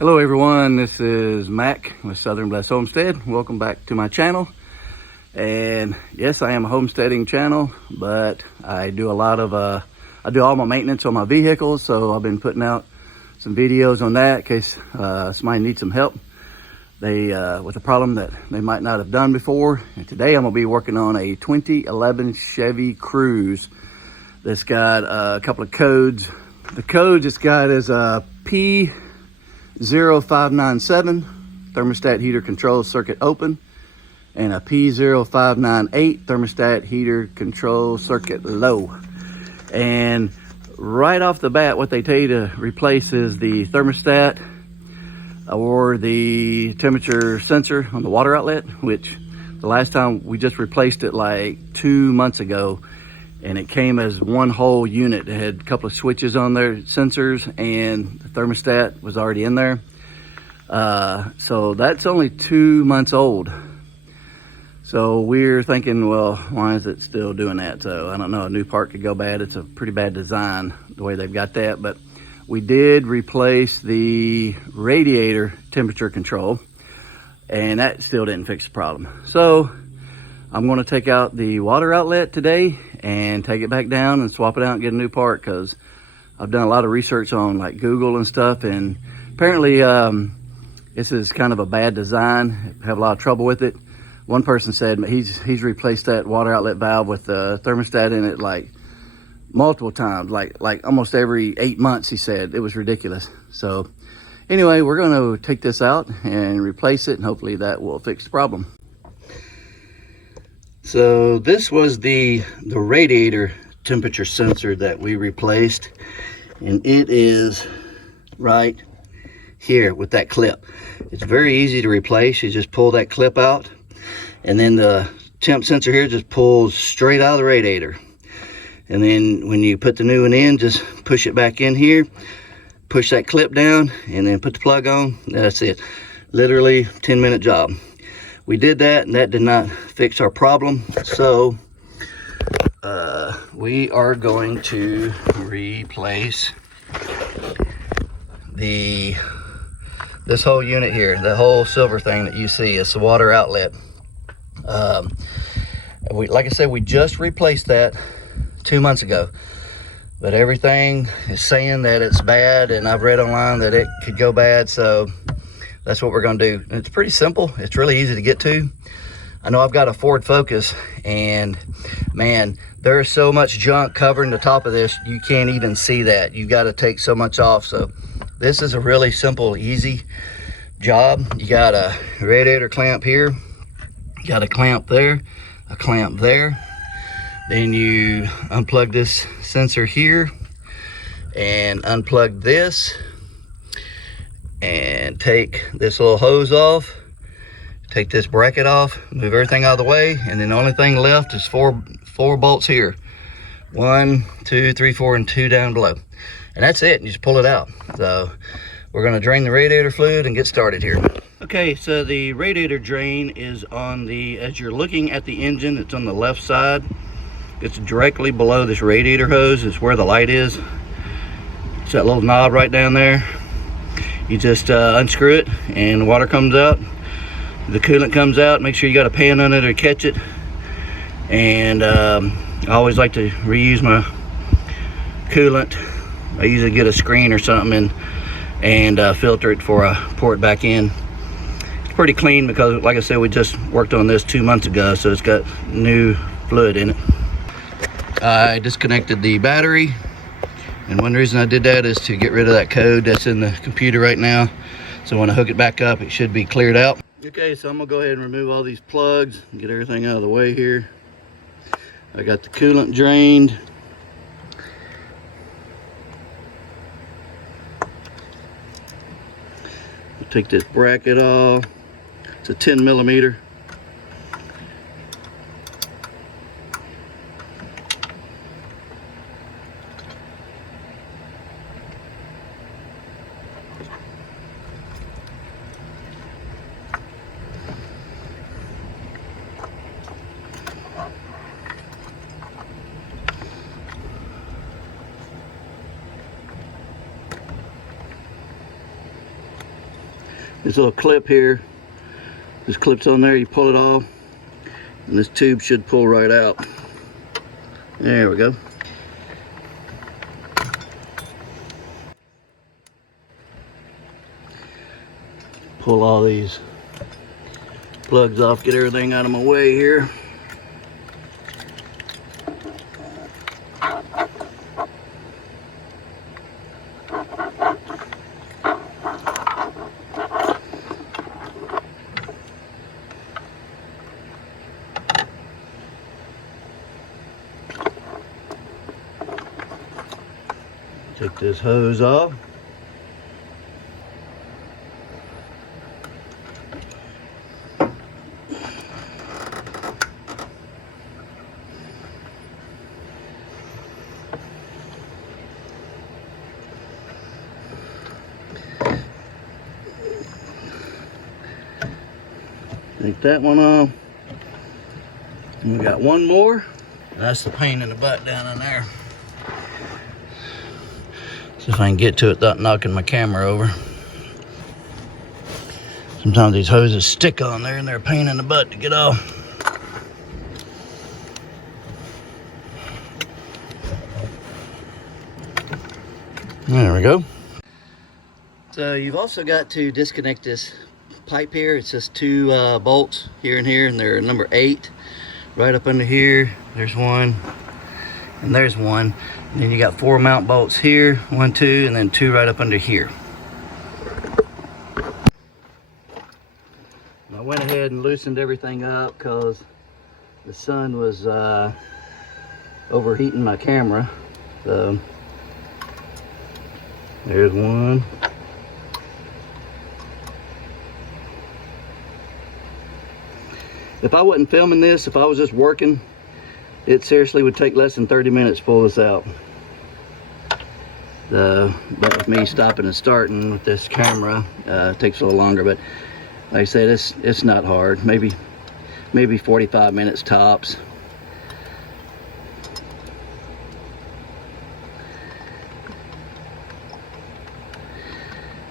Hello everyone, this is Mac with Southern Blessed Homestead. Welcome back to my channel. And yes, I am a homesteading channel, but I do I do all my maintenance on my vehicles, so I've been putting out some videos on that in case somebody needs some help with a problem that they might not have done before. And today I'm going to be working on a 2011 Chevy Cruze that's got a couple of codes. The code it's got is P0597 thermostat heater control circuit open, and a P0598 thermostat heater control circuit low. And right off the bat, what they tell you to replace is the thermostat or the temperature sensor on the water outlet, which the last time we just replaced it like 2 months ago, and it came as one whole unit. It had a couple of switches on there, sensors, and the thermostat was already in there. So that's only 2 months old. So we're thinking, well, why is it still doing that? So I don't know, a new part could go bad. It's a pretty bad design the way they've got that, but we did replace the radiator temperature control, and that still didn't fix the problem. So I'm going to take out the water outlet today and take it back down and swap it out and get a new part, because I've done a lot of research on like Google and stuff, and apparently this is kind of a bad design. I have a lot of trouble with it. One person said he's replaced that water outlet valve with the thermostat in it like multiple times, like almost every 8 months, he said. It was ridiculous. So anyway, we're going to take this out and replace it, and hopefully that will fix the problem. So this was the radiator temperature sensor that we replaced, and it is right here with that clip. It's very easy to replace. You just pull that clip out, and then the temp sensor here just pulls straight out of the radiator. And then when you put the new one in, just push it back in here, push that clip down, and then put the plug on. That's it. Literally 10-minute job. We did that, and that did not fix our problem. So we are going to replace this whole unit here. The whole silver thing that you see is the water outlet. Like I said, we just replaced that 2 months ago, but everything is saying that it's bad, and I've read online that it could go bad. So that's what we're going to do. It's pretty simple. It's really easy to get to. I know I've got a Ford Focus, and man, there's so much junk covering the top of this, you can't even see that. You got to take so much off. So this is a really simple, easy job. You got a radiator clamp here, you got a clamp there, a clamp there. Then you unplug this sensor here and unplug this, and take this little hose off, take this bracket off, move everything out of the way, and then the only thing left is four bolts here. 1, 2, 3, 4, and 2 down below. And that's it. You just pull it out. So we're going to drain the radiator fluid and get started here. Okay, so the radiator drain is on the, as you're looking at the engine, it's on the left side. It's directly below this radiator hose. It's where the light is. It's that little knob right down there. You just unscrew it, and the water comes out, the coolant comes out. Make sure you got a pan on it to catch it. And I always like to reuse my coolant. I usually get a screen or something and filter it before I pour it back in. It's pretty clean because, like I said, we just worked on this 2 months ago, so it's got new fluid in it. I disconnected the battery, and one reason I did that is to get rid of that code that's in the computer right now. So when I hook it back up, it should be cleared out. Okay, so I'm gonna go ahead and remove all these plugs and get everything out of the way here. I got the coolant drained. I'll take this bracket off. It's a 10 millimeter. this little clip here, this clips on there, you pull it off, and this tube should pull right out. There we go. Pull all these plugs off, get everything out of my way here. Take this hose off. Take that one off. And we got one more. That's the pain in the butt down in there. See if I can get to it without knocking my camera over. Sometimes these hoses stick on there and they're a pain in the butt to get off. There we go. So you've also got to disconnect this pipe here. It's just two bolts here and here, and they're number 8 right up under here. There's one and there's one, and then you got 4 mount bolts here, 1, 2, and then 2 right up under here. I went ahead and loosened everything up because the sun was overheating my camera. So there's one. If I wasn't filming this, if I was just working, it seriously would take less than 30 minutes to pull this out. But with me stopping and starting with this camera, it takes a little longer. But like I said, it's not hard. Maybe 45 minutes tops.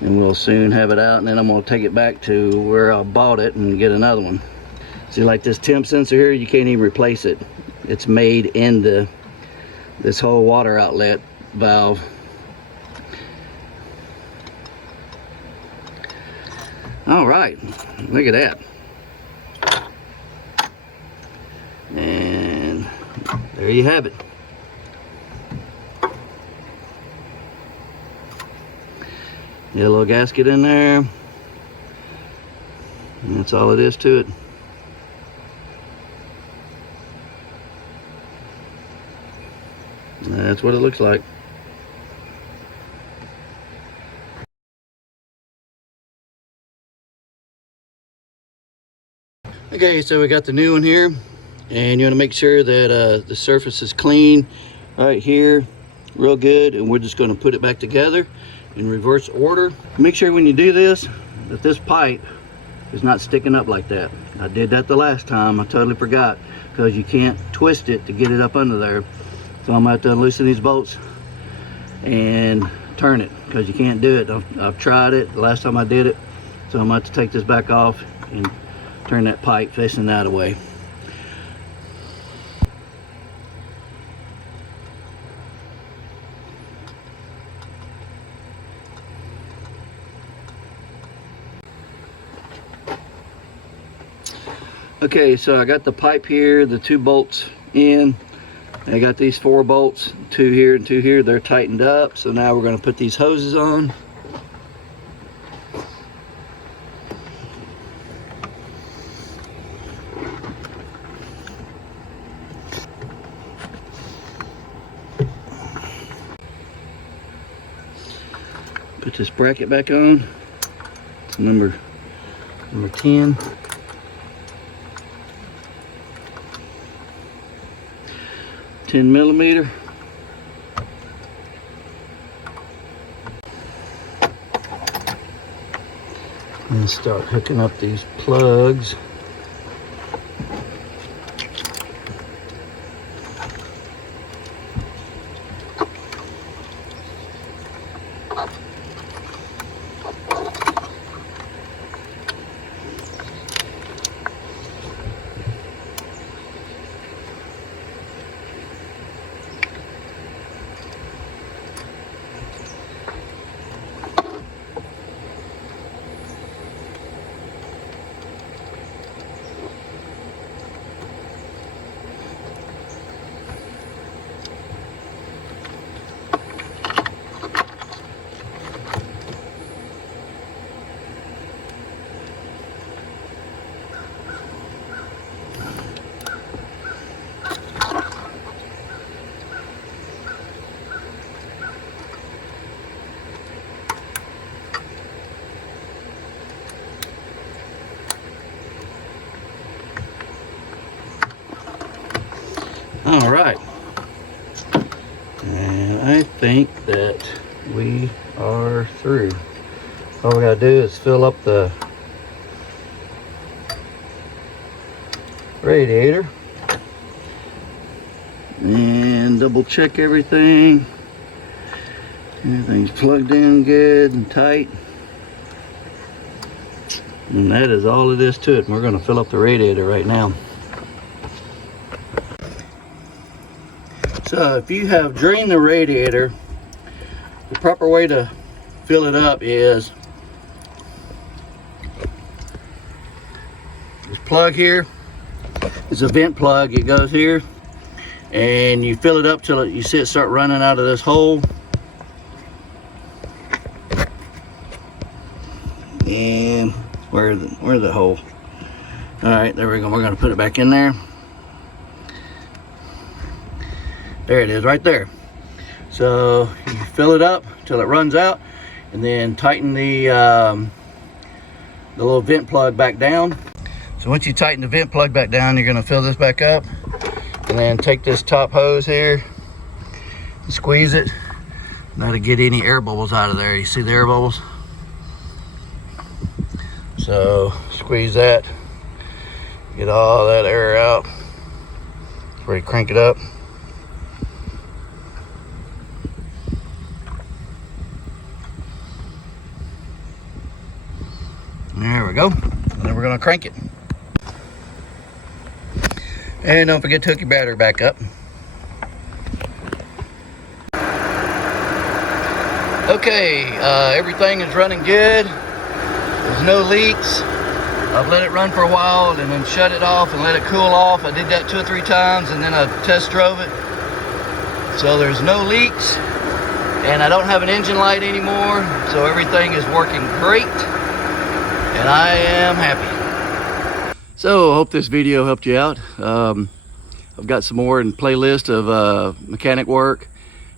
And we'll soon have it out, and then I'm going to take it back to where I bought it and get another one. See, like this temp sensor here, you can't even replace it. It's made in this whole water outlet valve. All right, look at that. And there you have it. Get a little gasket in there. And that's all it is to it. That's what it looks like. Okay, so we got the new one here, and you want to make sure that the surface is clean right here, real good, and we're just going to put it back together in reverse order. Make sure when you do this that this pipe is not sticking up like that. I did that the last time. I totally forgot, because you can't twist it to get it up under there. So I'm going to have to loosen these bolts and turn it, because you can't do it. I've tried it the last time I did it. So I'm going to have to take this back off and turn that pipe facing that away. Okay, so I got the pipe here, the 2 bolts in. I got these 4 bolts, 2 here and 2 here. They're tightened up. So now we're going to put these hoses on. Put this bracket back on. It's number 10. 10 millimeter. And start hooking up these plugs. All right, and I think that we are through. All we gotta do is fill up the radiator and double check everything. Everything's plugged in good and tight. And that is all it is to it. We're gonna fill up the radiator right now. So if you have drained the radiator, the proper way to fill it up is this plug here is a vent plug. It goes here and you fill it up till you see it start running out of this hole. And where's the hole? All right, there we go. We're gonna put it back in there. There it is, right there. So you fill it up till it runs out, and then tighten the little vent plug back down. So once you tighten the vent plug back down, you're gonna fill this back up, and then take this top hose here and squeeze it. Not to get any air bubbles out of there. You see the air bubbles? So squeeze that, get all that air out. Ready to crank it up. There we go. And then we're gonna crank it. And don't forget to hook your battery back up. Okay, everything is running good. There's no leaks. I've let it run for a while and then shut it off and let it cool off. I did that 2 or 3 times and then I test drove it. So there's no leaks and I don't have an engine light anymore. So everything is working great and I am happy. So I hope this video helped you out. I've got some more in playlist of mechanic work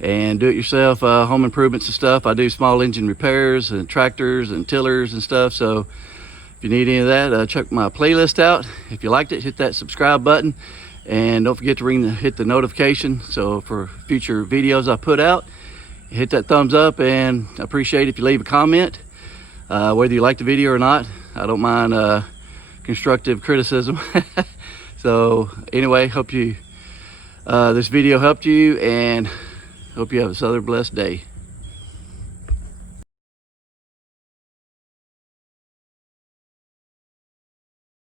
and do-it-yourself home improvements and stuff. I do small engine repairs and tractors and tillers and stuff. So if you need any of that, check my playlist out. If you liked it, hit that subscribe button. And don't forget to hit the notification. So for future videos I put out, hit that thumbs up. And I appreciate it if you leave a comment. Whether you like the video or not, I don't mind constructive criticism. So anyway, hope this video helped you and hope you have another blessed day.